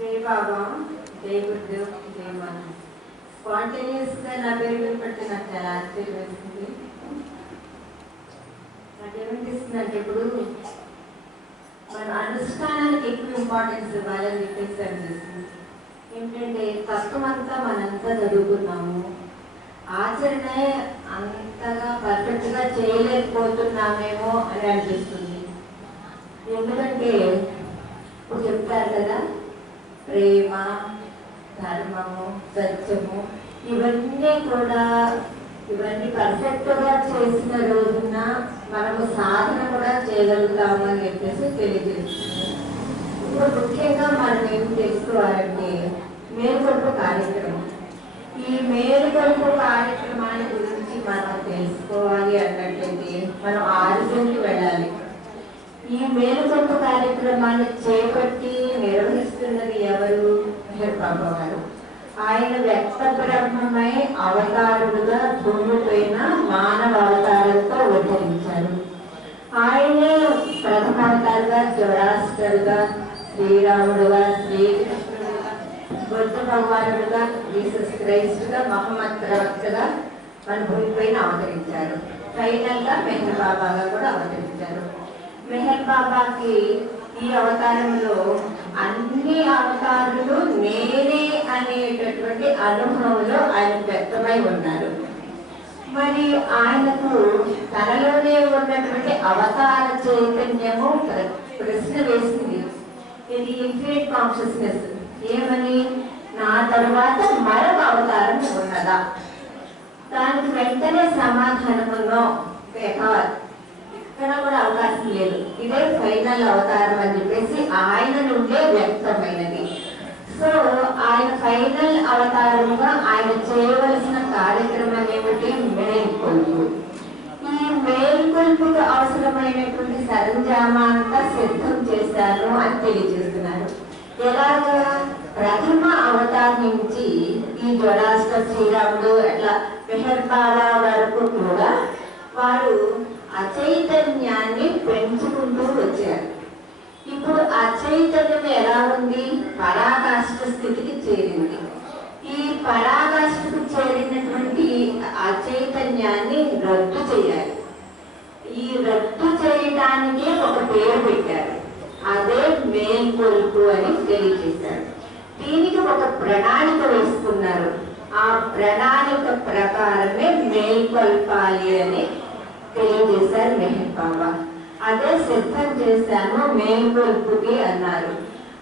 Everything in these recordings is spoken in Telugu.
జై బాబా, జై గురుదేవ్, జై మన స్పాంటేనియస్గా నా పేరు వినపడితే నాకు చాలా ఆశ్చర్యం వేస్తుంది. నాకేమనిపిస్తుందంటే ఇప్పుడు మన అనుష్ఠానానికి ఎక్కువ ఇంపార్టెన్స్ ఇవ్వాలని చెప్పేసి అనిపిస్తుంది. ఏంటంటే తత్వం అంతా మనంతా చదువుకున్నాము, ఆచరణే అంతగా పర్ఫెక్ట్గా చేయలేకపోతున్నామేమో అని అనిపిస్తుంది. ఎందుకంటే ఇప్పుడు చెప్తారు కదా, ప్రేమ, ధర్మము, సత్యము ఇవన్నీ పర్ఫెక్ట్గా చేసిన రోజున మనము సాధన కూడా చేయగలుగుతాము అని చెప్పేసి తెలియజేస్తుంది. ఇప్పుడు ముఖ్యంగా మనం ఏం తెలుసుకోవాలంటే మేలుకొలుపు కార్యక్రమం. ఈ మేలుకొలుపు కార్యక్రమాన్ని గురించి మనం తెలుసుకోవాలి అన్నట్లయితే మనం ఆరిజిన్కి వెళ్ళాలి. ఈ మేలుకొలుపు కార్యక్రమాన్ని చేపట్టి నిర్వహిస్తున్నది ఎవరు? బాబా గారు. ఆయన వ్యక్త బ్రహ్మమై అవతారుడుగా భూమిపైన మానవ అవతారంతో ఉద్ధరించారు. ఆయనే ప్రథమ అవతారుగా, జొరాస్టరుగా, శ్రీరాముడుగా, శ్రీకృష్ణుడుగా, బుద్ధ భగవానుడుగా, జీసస్ క్రైస్టుగా, మహమ్మద్ ప్రవక్తగా మన భూమిపైన అవతరించారు. ఫైనల్ గా మెహర్ బాబాగా కూడా అవతరించారు. మెహర్ బాబాకి ఈ అవతారంలో అన్ని అవతారులు నేనే అనేటటువంటి అనుభవంలో ఆయన వ్యక్తమై ఉన్నారు. మరి ఆయనకు తనలోనే ఉన్నటువంటి అవతార చైతన్యము ప్రశ్న వేసింది. ఇది ఇన్ఫినిట్ కాన్షియస్నెస్ ఏమని, నా తరువాత మరొక అవతారం ఉన్నదా? దానికి వెంటనే సమాధానములో ఇక్కడ కూడా అవకాశం లేదు, ఇదే ఫైనల్ అవతారం అని చెప్పేసి ఆయన నుండే వ్యక్తమైనది. సో ఆయన ఫైనల్ అవతారముగా ఆయన చేయవలసిన కార్యక్రమం ఏమిటి? మేల్కొల్పు. ఈ మేల్కొల్పుకు అవసరమైనటువంటి సరంజామా అంతా సిద్ధం చేశాను అని తెలియజేస్తున్నారు. ఎలాగా? ప్రథమ అవతారం నుంచి ఈ జొరాస్టర్, శ్రీరాముడు, అట్లా మెహర్ బాబా వరకు కూడా వారు అచైతన్యాన్ని పెంచుకుంటూ వచ్చారు. ఇప్పుడు అచైతన్యం ఎలా ఉంది? పరాకాష్ఠ స్థితికి చేరింది. ఈ పరాకాష్ఠకు చేరినటువంటి అచైతన్యాన్ని రద్దు చేయాలి. ఈ రద్దు చేయడానికి ఒక పేరు పెట్టారు, అదే మేల్కొల్పు అని తెలియజేశారు. దీనికి ఒక ప్రణాళిక వేసుకున్నారు. ఆ ప్రణాళిక ప్రకారమే మేల్కొల్పాలి అని తెలియజేశారు మెహర్ బాబా. అదే సిద్ధం చేశాను మేల్కొల్పుకి అన్నారు.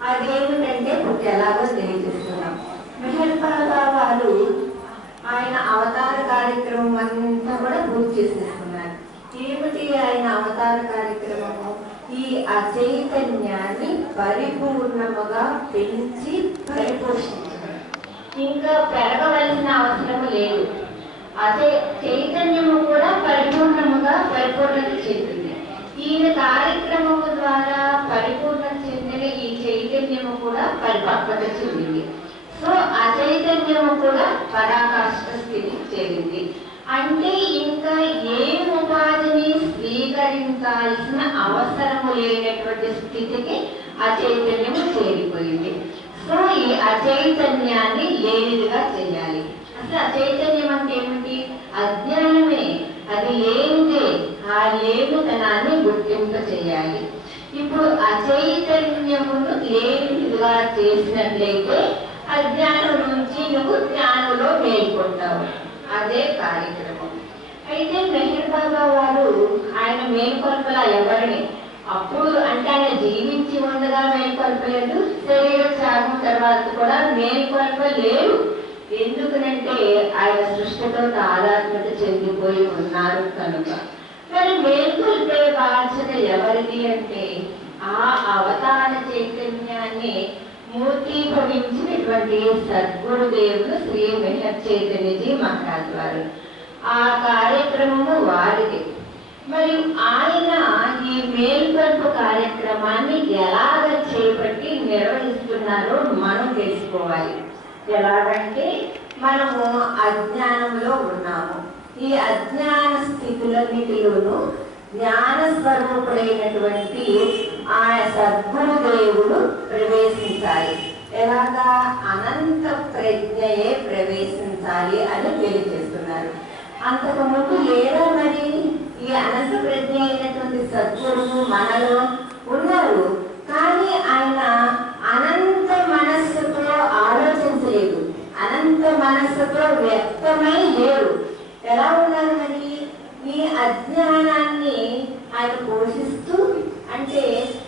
అదేమిటంటే ఇప్పుడు ఎలాగో తెలియజేస్తున్నాం. మెహర్ బాబా వారు ఆయన అవతార కార్యక్రమం అంతా కూడా పూర్తి చేసేస్తున్నారు. ఏమిటి ఆయన అవతార కార్యక్రమము? ఈ అచైతన్యాన్ని పరిపూర్ణముగా పెంచి పరిపోషించడం. ఇంకా పెరగవలసిన అవసరం లేదు. అదే చైతన్యము కూడా పరిపూర్ణత చెందింది. ఈయన కార్యక్రమము ద్వారా పరిపూర్ణత చెందిన ఈ చైతన్యము కూడా పరిపక్వత చెందింది. సో అచైతన్యము కూడా పరాకాష్ఠ స్థితికి చేరింది. అంటే ఇంకా ఏ ఉపాధిని స్వీకరించాల్సిన అవసరము లేనటువంటి స్థితికి అచైతన్యము చేరిపోయింది. సో ఈ అచైతన్యాన్ని లేనిదిగా చేయాలి. అసలు అచైతన్యం అంటే ఏమిటి? అజ్ఞానమే. అది లేనిదే. ఆ లేనితనాన్ని గుర్తింప చేయాలి. ఇప్పుడు అచైతన్యమును లేనిదిగా చేసినట్లయితే అజ్ఞానం నుంచి నువ్వు జ్ఞానంలో మేల్కొంటావు. అదే కార్యక్రమం. అయితే మెహర్ బాబా వారు ఆయన మేల్కొల్పల ఎవరిని అప్పుడు అంటే ఆయన జీవించి ఉండగా మేల్కొల్పలేదు, శరీర త్యాగం తర్వాత కూడా మేల్కొల్పలేరు. ఎందుకనంటే ఆయన సృష్టితో తాదాత్మ్యత చెందిపోయి ఉన్నారు కనుక. మరి మేల్కొల్పే బాధ్యత ఎవరిది అంటే ఆ అవతార చైతన్యాన్ని మూర్తీభవించినటువంటి సద్గురుదేవులు శ్రీ మెహర్ చైతన్యజీ మహారాజ్ వారు. ఆ కార్యక్రమము వారిది. మరి ఆయన ఈ మేల్కొల్పు కార్యక్రమాన్ని ఎలాగ చేపట్టి నిర్వహిస్తున్నారో మనం తెలుసుకోవాలి. ఎలాగంటే మనము అజ్ఞానంలో ఉన్నాము. ఈ అజ్ఞాన స్థితులన్నిటిలోనూ జ్ఞాన స్వరూపుడైనటువంటి ఆ సద్గురుదేవుడు ప్రవేశించాలి. ఎలాగా అనంత ప్రజ్ఞయే ప్రవేశించాలి అని తెలియజేస్తున్నారు. అంతకుముందు లేదా మరి ఈ అనంత ప్రజ్ఞ అయినటువంటి సద్గురువు మనలో ఉన్నారు, కానీ ఆయన అనంత మనస్సుతో ఆలోచించలేదు, అనంత మనస్సుతో వ్యక్తమై లేరు. ఎలా ఉన్నారు మరి? నీ అజ్ఞానాన్ని ఆయన పోషిస్తూ, అంటే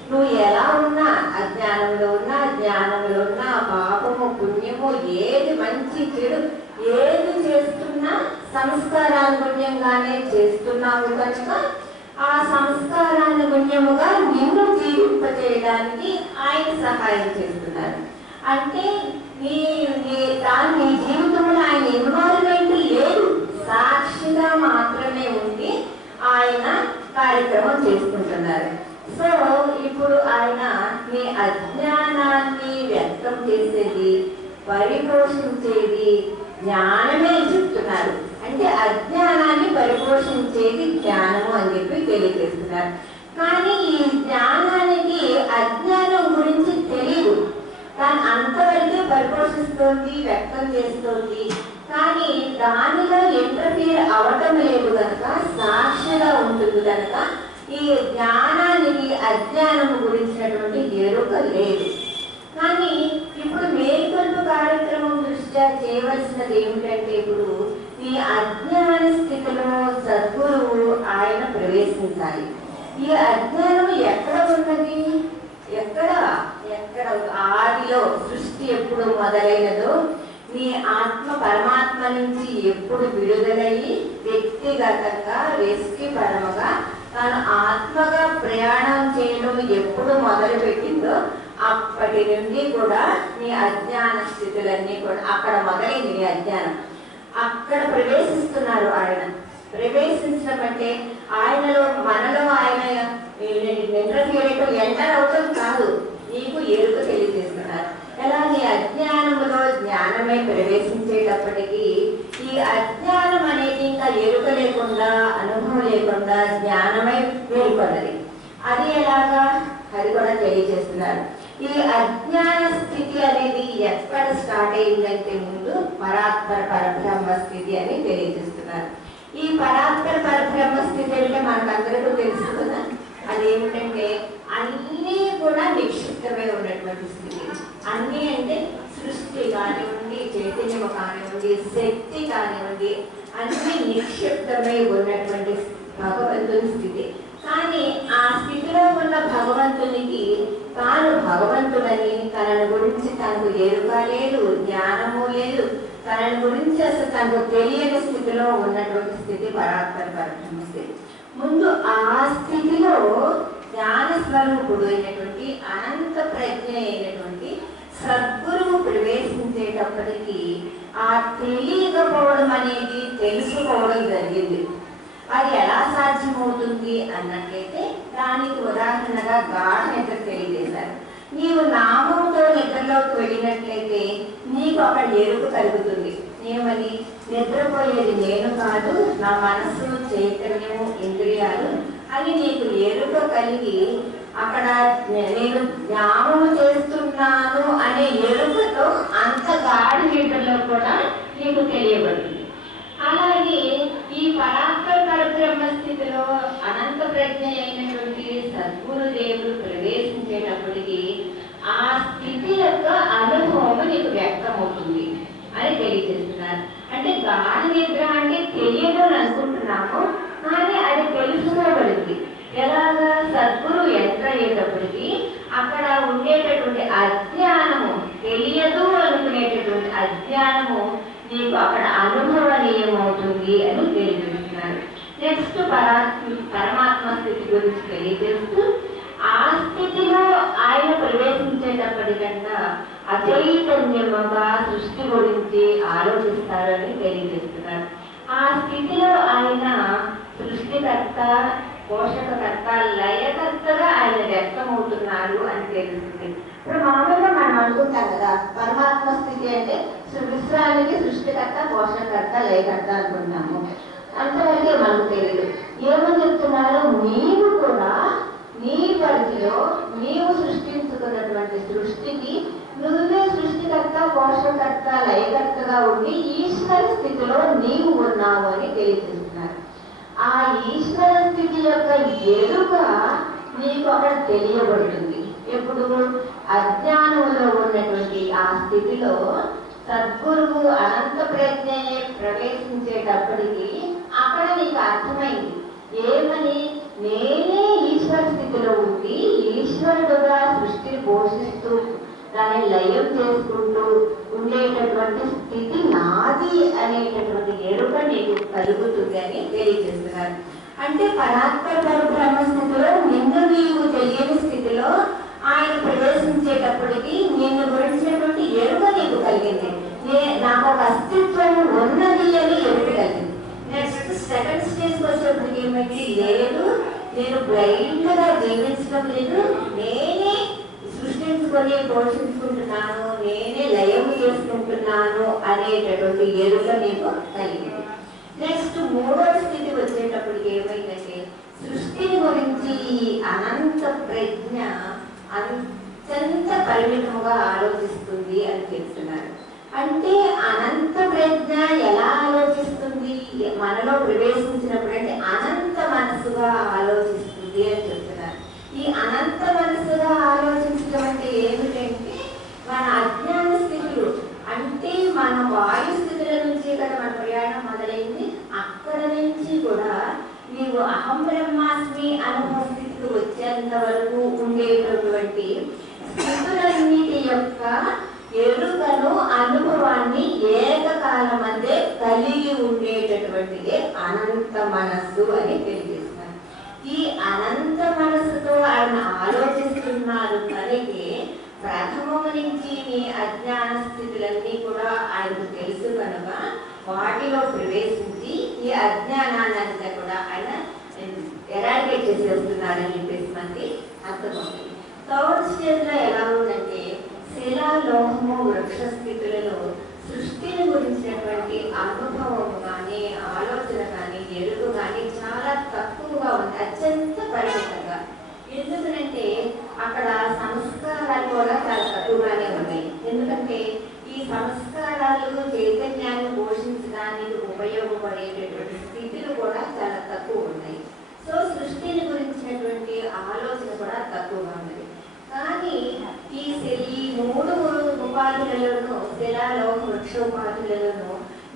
నువ్వు ఎలా ఉన్నా, అజ్ఞానంలో ఉన్నా జ్ఞానంలో ఉన్నా, పాపము పుణ్యము ఏది మంచి చెడు ఏది చేస్తున్నా సంస్కారానుగుణ్యంగానే చేస్తున్నావు కనుక ఆ సంస్కారానుగుణ్యముగా నిన్ను జీవింపజేయడానికి ఆయన సహాయం చేస్తున్నారు. అంటే నీ జీవితంలో ఆయన ఇన్వాల్వ్మెంట్ లేదు, సాక్షిగా మాత్రమే ఉండి ఆయన కార్యక్రమం చేసుకుంటున్నారు. సో ఇప్పుడు ఆయన నీ అజ్ఞానాన్ని వ్యక్తం చేసేది, పరిపోషించేది జ్ఞానమే చెప్తున్నారు. అంటే అజ్ఞానాన్ని పరిపోషించేది జ్ఞానము అని చెప్పి తెలియజేస్తున్నారు. కానీ ఈ జ్ఞానానికి అజ్ఞానం గురించి తెలియదు, కానీ అంతవరకే పరిపోషిస్తోంది, వ్యక్తం చేస్తోంది. కానీ దానిలో ఇంటర్ఫియర్ అవటం లేదు కనుక, సాక్షిగా ఉంటుంది కనుక ఈ జ్ఞానానికి అజ్ఞానము గురించినటువంటి ఎరుక లేదు. కానీ ఇప్పుడు మేల్కొల్పు కార్యక్రమం దృష్ట్యా చేయవలసినది ఏమిటంటే, ఇప్పుడు ఈ అజ్ఞాన స్థితిలో సద్గురువు ఆయన ప్రవేశించాలి. ఈ అజ్ఞానం ఎక్కడ ఉన్నది? ఎక్కడ ఆదిలో సృష్టి ఎప్పుడు మొదలైనదో, నీ ఆత్మ పరమాత్మ నుంచి ఎప్పుడు విడుదలయ్యి వ్యక్తిగతంగా వెస్కి పరమగా తాను ఆత్మగా ప్రయాణం చేయడం ఎప్పుడు మొదలు పెట్టిందో అప్పటి నుండి కూడా నీ అజ్ఞాన స్థితులన్నీ కూడా అక్కడ మొదలైంది. నీ అజ్ఞానం అక్కడ ప్రవేశిస్తున్నారు. ఆయన ప్రవేశించడం అంటే ఆయనలో మనలో ఆయన ఎంటర్ అవడం కాదు, నీకు ఎరుక తెలియజేస్తున్నారు. ఎలా? నీ అజ్ఞానములో జ్ఞానమే ప్రవేశించేటప్పటికీ ఈ అజ్ఞానం అనేది ఇంకా ఎరుక లేకుండా, అనుభవం లేకుండా జ్ఞానమై మేల్కొన్నది. అది ఎలాగా? అది కూడా తెలియజేస్తున్నారు. ఈ అజ్ఞాన స్థితి అనేది ఎక్కడ స్టార్ట్ అయిందంటే ముందు పరాత్పర పరబ్రహ్మ స్థితి అని తెలియజేస్తున్నారు. ఈ పరాత్పర పరబ్రహ్మ స్థితి అంటే మనకందరికీ తెలుసు కదా, అదేమిటంటే అన్నీ కూడా నిక్షిప్తమై ఉన్నటువంటి స్థితి. అన్నీ అంటే సృష్టి కానివ్వండి, చైతన్యము కానివ్వండి, శక్తి కానివ్వండి, అన్నీ నిక్షిప్తమై ఉన్నటువంటి భగవంతుని స్థితి. కానీ ఆ స్థితిలో ఉన్న భగవంతునికి తాను భగవంతుడని, తనను గురించి తనకు ఎరుక లేదు, జ్ఞానము లేదు, తనని గురించి అసలు తనకు తెలియని స్థితిలో ఉన్నటువంటి స్థితి పరాత్పర పరబ్రహ్మ స్థితి. ముందు ఆ స్థితిలో జ్ఞాన స్వరూపుడు అయినటువంటి అనంత ప్రజ్ఞ అయినటువంటి సద్గురువు ప్రవేశించేటప్పటికీ ఆ తెలియకపోవడం అనేది తెలుసుకోవడం జరిగింది. అది ఎలా సాధ్యమవుతుంది అన్నట్లయితే దానికి ఉదాహరణగా గాఢ నిద్ర తెలియజేశారు. నీవు నామముతో నిద్రలోకి వెళ్ళినట్లయితే నీకు అక్కడ ఎరుక కలుగుతుంది. ఏమని? నిద్రపోయేది నేను కాదు, నా మనస్సు, చైతన్యము, ఇంద్రియాలు అని నీకు ఎరుక కలిగి అక్కడ నేను జ్ఞానము చేస్తున్నాను అనే ఎరుకతో అంత గాఢ నిద్రలో కూడా నీకు తెలియబడుతుంది. అలాగే ఈ పరాత్పర పరబ్రహ్మ స్థితిలో అనంత ప్రజ్ఞ అయినటువంటి సద్గురుదేవుడు ప్రవేశించేటప్పటికి ఆ స్థితి యొక్క అనుభవం నీకు వ్యక్తమవుతుంది అని తెలియజేస్తున్నారు. అంటే గాఢ నిద్ర అంటే తెలియదు అని అనుకుంటున్నాము, కానీ అది తెలుసుకోబడింది. ఎలాగా? సద్గురు ఎంటర్ అయ్యేటప్పటికి అక్కడ ఉండేటటువంటి అజ్ఞానము, తెలియదు అనుకునేటటువంటి అజ్ఞానము నీకు అక్కడ అనుభవనీయమవుతుంది అని తెలియజేస్తున్నారు. నెక్స్ట్ పరమాత్మ స్థితి గురించి తెలియజేస్తూ ఆ స్థితిలో ఆయన ప్రవేశించేటప్పటికన్నా అచైతన్యముగా సృష్టి గురించి ఆలోచిస్తారని తెలియజేస్తున్నారు. ఆ స్థితిలో ఆయన సృష్టికర్త, పోషకకర్త, లయకర్తగా ఆయన వ్యక్తమవుతున్నారు అని తెలుస్తుంది. ఇప్పుడు మామూలుగా మనం అనుకుంటాం కదా, పరమాత్మ స్థితి అంటే విశ్రానికి సృష్టికర్త, పోషకకర్త, లయకర్త అనుకుంటాము. అంతవరకే మనకు తెలియదు. ఏమని చెప్తున్నారు? నీవు కూడా నీ పరిధిలో నీవు సృష్టించుకున్నటువంటి సృష్టికి నువ్వే పోషకర్త లయకర్తగా ఉండి ఈశ్వర స్థితిలో నీవు ఉన్నావు అని తెలియజేస్తున్నారు. ఆ ఈశ్వర స్థితి యొక్క ఎరుక నీకు అక్కడ తెలియబడుతుంది. ఎప్పుడు అజ్ఞానంలో ఉన్నటువంటి ఆ స్థితిలో సద్గురువు అనంత ప్రజ్ఞనే ప్రవేశించేటప్పటికి అక్కడ నీకు అర్థమైంది ఏమని, నేనే ఈశ్వర స్థితిలో ఉండి ఈశ్వరుడుగా సృష్టిని పోషిస్తూ దాన్ని లయం చేసుకుంటూ ఉండేటటువంటి స్థితి నాది అనేటటువంటి ఎరుక నీకు కలుగుతుంది అని తెలియజేస్తున్నారు. అంటే పరాత్పర పరబ్రహ్మ స్థితిలో నిన్ను నీవు తెలియని స్థితిలో ఆయన ప్రవేశించేటప్పటికి నిన్ను గురించినటువంటి ఎరుక నీకు కలిగింది. నాకు ఒక అస్తిత్వం ఉన్నది అని ఎరుక కలిగింది. నెక్స్ట్ సెకండ్ స్టేజ్కి వచ్చేప్పటికి ఏమైంది, లేదు నేను బ్లైండ్ గా జీవించడం లేదు, నేనే సృష్టించుకొని పోషించుకుంటున్నాను, నేనే లయం చేసుకుంటున్నాను అనేటటువంటి ఎరుక నీకు కలిగింది. నెక్స్ట్ మూడవ స్థితి వచ్చేటప్పటికి ఏమైందంటే సృష్టిని గురించి అనంత ప్రజ్ఞ అత్యంత పరిమితముగా ఆలోచిస్తుంది అని చెప్తున్నారు. అంటే అనంత ప్రజ్ఞ ఎలా ఆలోచిస్తుంది, మనలో ప్రవేశించినప్పుడు అంటే అనంత మనసుగా ఆలోచిస్తుంది అని చెప్తున్నారు. ఈ అనంత మనసుగా ఆలోచించడం అంటే ఏమిటంటే మన అజ్ఞాన స్థితులు, అంటే మన వాయు స్థితుల నుంచి కదా మన ప్రయాణం మొదలైంది. అక్కడ నుంచి కూడా నీవు అహం బ్రహ్మాస్మి అనుభవ స్థితికి వచ్చేంత వరకు ఉండేటటువంటి స్థితులన్నిటి యొక్క ఎరుకను అనుభవాన్ని ఏకకాలం మధ్య కలిగి ఉండేటటువంటిదే అనంత మనస్సు అని తెలియజేస్తున్నారు. ఈ అనంత మనస్సుతో ఆయన ఆలోచిస్తున్నారు కనుకే ప్రథమం నుంచి నీ అజ్ఞాన స్థితులన్నీ కూడా ఆయనకు తెలుసు కనుక వాటిలో ప్రవేశించి ఈ అజ్ఞానాన్నంతా కూడా ఆయన ఎరాడికేట్ చేసేస్తున్నారని చెప్పేసి మనకి అర్థమవుతుంది. థర్డ్ స్టేజ్ లో ఎలా ఉందంటే శిలా లోహము వృక్ష స్థితులలో సృష్టిని గురించినటువంటి అనుభవము కానీ ఆలోచన కానీ ఎరుగు కానీ చాలా తక్కువగా ఉంది, అత్యంత పరిమితంగా. ఎందుకంటే అక్కడ సంస్కారాలు కూడా చాలా తక్కువగానే ఉన్నాయి. ఎందుకంటే ఈ సంస్కారాలు చైతన్యాన్ని పోషించడానికి ఉపయోగపడేటటువంటి స్థితులు కూడా చాలా తక్కువ ఉన్నాయి. సో సృష్టిని గురించినటువంటి ఆలోచన కూడా తక్కువగా ఉన్నది. కానీ ఈ మూడు ఉపాధులలోనూ శిలాలో వృక్ష ఉపాధులలోనూ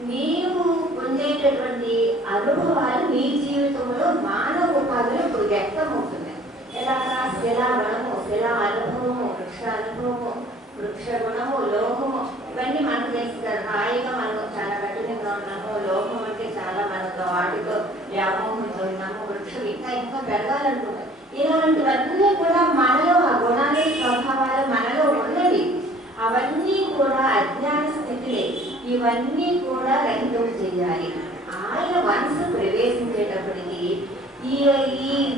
నీవు పొందేటటువంటి అనుభవాలు నీ జీవితంలో మానవ ఉపాధులు ఇప్పుడు వ్యక్తమవుతున్నాయి. ఎలాగా శిలా గుణము, శిలా అనుభవము, వృక్ష అనుభవము, వృక్ష గుణము, లోహము, ఇవన్నీ మనకు తెలుసు కదా. హాయిగా మనం చాలా కఠినంగా ఉన్నాము, లోహం అంటే చాలా మనతో వాటితో వ్యామోహంతో ఉన్నాము, వృక్షం ఇంకా ఇంకా పెరగాలనుకుంటాం. ఇలాంటివన్నీ కూడా మనలో ఆ గుణాలు స్వభావాలు మనలో ఉన్నవి. అవన్నీ కూడా అజ్ఞాన స్థితిలే. ఇవన్నీ కూడా రహితం చేయాలి. ఆయన మనసు ప్రవేశించేటప్పటికి ఈ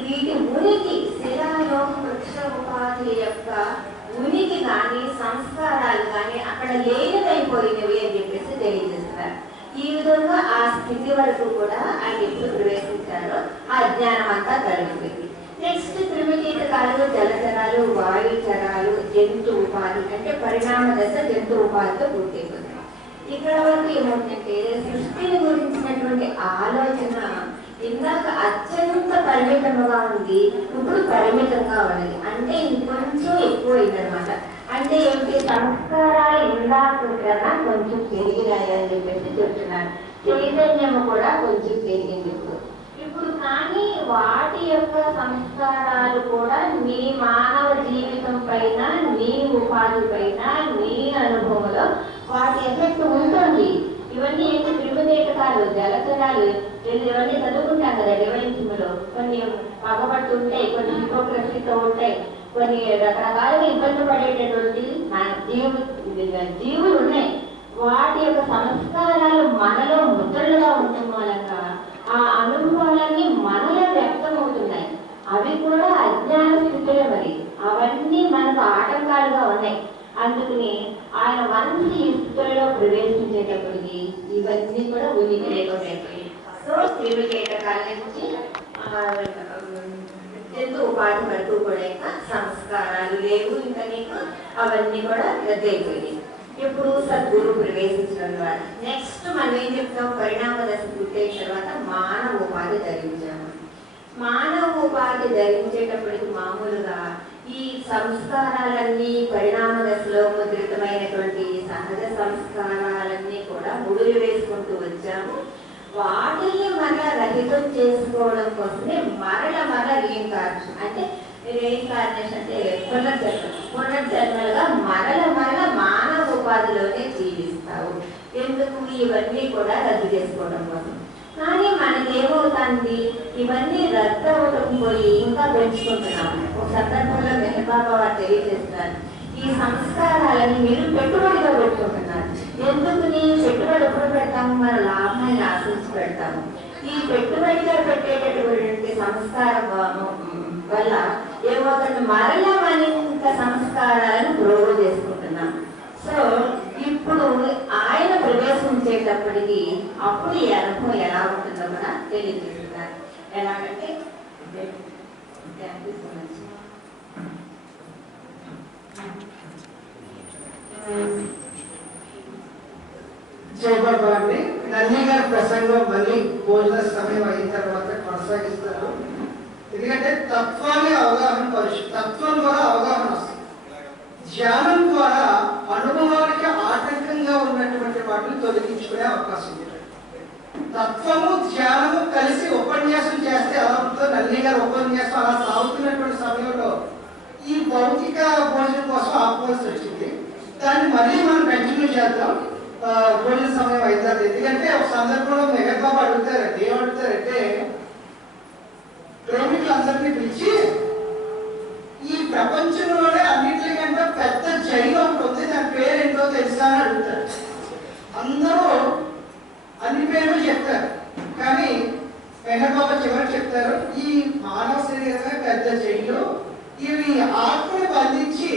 వీటి ఉనికి శిలాలోహ వృక్ష ఉపాధి యొక్క ఉనికి కానీ సంస్కారాలు కానీ అక్కడ లేనిదైపోయినవి అని చెప్పేసి తెలియజేస్తారు. ఈ విధంగా ఆ స్థితి వరకు కూడా ఆయన ఎప్పుడు ప్రవేశించారో ఆ జ్ఞానం అంతా కలుగుతుంది. నెక్స్ట్ క్రిమికీటకాలు, జలచరాలు, వాయుచరాలు, జంతు ఉపాధి అంటే పరిణామ దశ జంతు ఉపాధితో పూర్తయిపోతుంది. ఇక్కడ వరకు ఏమవుతుందంటే సృష్టిని గురించినటువంటి ఆలోచన ఇందాక అత్యంత పరిమితంగా ఉంది, ఇప్పుడు పరిమితంగా ఉన్నది. అంటే ఇంకొంచెం ఎక్కువైందనమాట. అంటే ఏంటి, సంస్కారాలు ఇందాక కన్నా కొంచెం పెరిగినాయి అని చెప్పేసి చెప్తున్నారు. చైతన్యము కూడా కొంచెం పెరిగింది ఇప్పుడు. కానీ వాటి యొక్క సంస్కారాలు కూడా నీ మానవ జీవితం పైన, నీ ఉపాధి పైన, నీ అనుభవంలో వాటి ఎఫెక్ట్ ఉంటుంది. ఇవన్నీ ఏంటి, క్రిమికీటకాలు, జలచరాలు, ఇవన్నీ చదువుకుంటాం కదా డివైన్స్లో. కొన్ని పగబట్టు ఉంటాయి, కొన్ని హిపోక్రసీతో ఉంటాయి, కొన్ని రకరకాలుగా ఇబ్బంది పడేటటువంటి జీవులు ఉన్నాయి. వాటి యొక్క సంస్కారాలు మనలో ముద్రలుగా ఉండటం మూలంగా ఆ అనుభవాలన్నీ మనలో వ్యక్తమవుతున్నాయి. అవి కూడా అజ్ఞాన స్థితిలో మరి అవన్నీ మనకు ఆటంకాలుగా ఉన్నాయి. అందుకని ఆయన మనసు ఈ స్థితిలో ప్రవేశించేటప్పటికి ఇవన్నీ కూడా ఉనికి లేకుండా అయిపోయాయి. సో క్రిమికీటకాల నుంచి జంతు ఉపాధి వరకు కూడా ఇంకా సంస్కారాలు లేవు, ఇంకా నీకు అవన్నీ కూడా రద్దయిపోయాయి. ఇప్పుడు సద్గురు ప్రవేశించడం ద్వారా నెక్స్ట్ మనం ఏం చెప్తాం, పరిణామ దశ పూర్తయిన తర్వాత మానవ ఉపాధి ధరించాము. మానవ ఉపాధి ధరించేటప్పటికి మామూలుగా ఈ సంస్కారాలన్నీ పరిణామ దశలో ముద్రితమైనటువంటి సహజ సంస్కారాలన్నీ కూడా ముడులు వేసుకుంటూ వచ్చాము. వాటిని మరలా రహితం చేసుకోవడం కోసమే మరల రీఇన్కార్నేషన్ అంటే అంటే పునర్జన్మలుగా మరల మానవ ఉపాధిలోనే జీవిస్తావు. ఎందుకు? ఇవన్నీ కూడా రద్దు చేసుకోవడం కోసం. కానీ మనకేమవుతుంది, ఇవన్నీ రద్దు అవటం పోయి ఇంకా పెంచుకుంటున్నాము. ఒక సందర్భంలో మెహబాబా వారు తెలియజేస్తున్నారు, ఈ సంస్కారాలని మీరు పెట్టుబడిగా పెట్టుకుంటున్నారు. ఎందుకు? నీ పెట్టుబడి ఎప్పుడు పెడతాము? మన లాభాన్ని ఆశించి పెడతాము. ఈ పెట్టుబడిగా పెట్టేటటువంటి సంస్కారం వల్ల ఏమవుతుంది, మరలా మరింత సంస్కారాలను ప్రోగు చేసుకుంటున్నాం. సో ఇప్పుడు ఆయన ప్రవేశించేటప్పటికి అప్పుడు ఈ అనుభవం ఎలా ఉంటుందో కూడా తెలియజేస్తున్నారు. ఎలాగంటే జయబాబా అండి. నల్లి గారి ప్రసంగం మళ్ళీ భోజన సమయం అయిన తర్వాత కొనసాగిస్తారు. ఎందుకంటే తత్వాన్ని అవగాహన తత్వం ద్వారా అవగాహన వస్తుంది. ధ్యానం ద్వారా అనుభవానికి ఆటంకంగా ఉన్నటువంటి వాటిని తొలగించుకునే అవకాశం ఉంది. తత్వము ధ్యానము కలిసి ఉపన్యాసం చేస్తే ఎలా ఉంటుందో, నల్లి గారి ఉపన్యాసం అలా సాగుతున్నటువంటి సమయంలో ఈ భౌతిక భోజనం కోసం ఆపుకోవాల్సి వచ్చింది. దాన్ని మళ్ళీ మనం కంటిన్యూ చేద్దాం భోజన సమయం అవుతుంది. ఎందుకంటే ఒక సందర్భంలో మెహబాబా అడుగుతారంటే ఏమడుగుతారంటే, ప్రేమికులందరినీ పిలిచి ఈ ప్రపంచంలోనే అన్నింటికంటే పెద్ద జైలు ఒకటి ఉంది, దాని పేరు ఏంటో తెలుసా అని అడుగుతారు. అందరూ అన్ని పేర్లు చెప్తారు, కానీ మెహబాబా చివరికి చెప్తారు, ఈ మానవ శరీరమే పెద్ద జైలు, ఇవి ఆత్మని బంధించి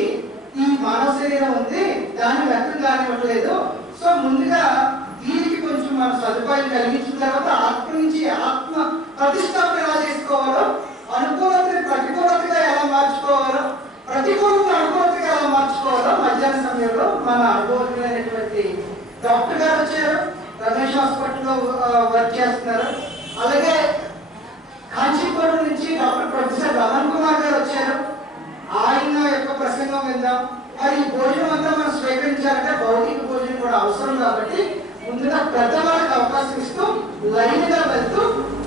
ఈ మానవ శరీరం ఉంది, దాన్ని వ్యక్తం కానివ్వట్లేదు. సో ముందుగా దీనికి కొంచెం మన సదుపాయం కలిగించిన తర్వాత ఆత్మ నుంచి ఆత్మ ప్రతిష్టాపన ఎలా చేసుకోవాలో, అనుకూలతని ప్రతికూలతగా ఎలా మార్చుకోవాలో, ప్రతికూలతను అనుకూలతగా ఎలా మార్చుకోవాలో మధ్యాహ్న సమయంలో మన అనుభవమైనటువంటి డాక్టర్ గారు వచ్చారు. రమేష్ హాస్పిటల్లో వర్క్ చేస్తున్నారు. అలాగే కాంచీపురం నుంచి డాక్టర్ ప్రొఫెసర్ రమణ్ కుమార్ గారు వచ్చారు. ఆయన యొక్క ప్రసంగం విందాం. మరి ఈ భోజనం అంతా మనం స్వీకరించాలంటే భౌతిక భోజనం కూడా అవసరం కాబట్టి ముందుగా పెద్దవాళ్ళకి అవకాశం ఇస్తూ లైన్గా వెళ్తూ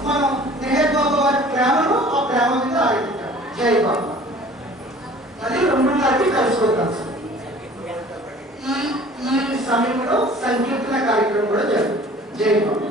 మనం నెహర్ బాబా వారి ప్రేమను ఆ ప్రేమ మీద ఆగిపోతాం. జై బాబా. అది 2:30కి కలుసుకుంటాం. ఈ సమయంలో సంకీర్తన కార్యక్రమం కూడా జరుగుతుంది. జై బాబా.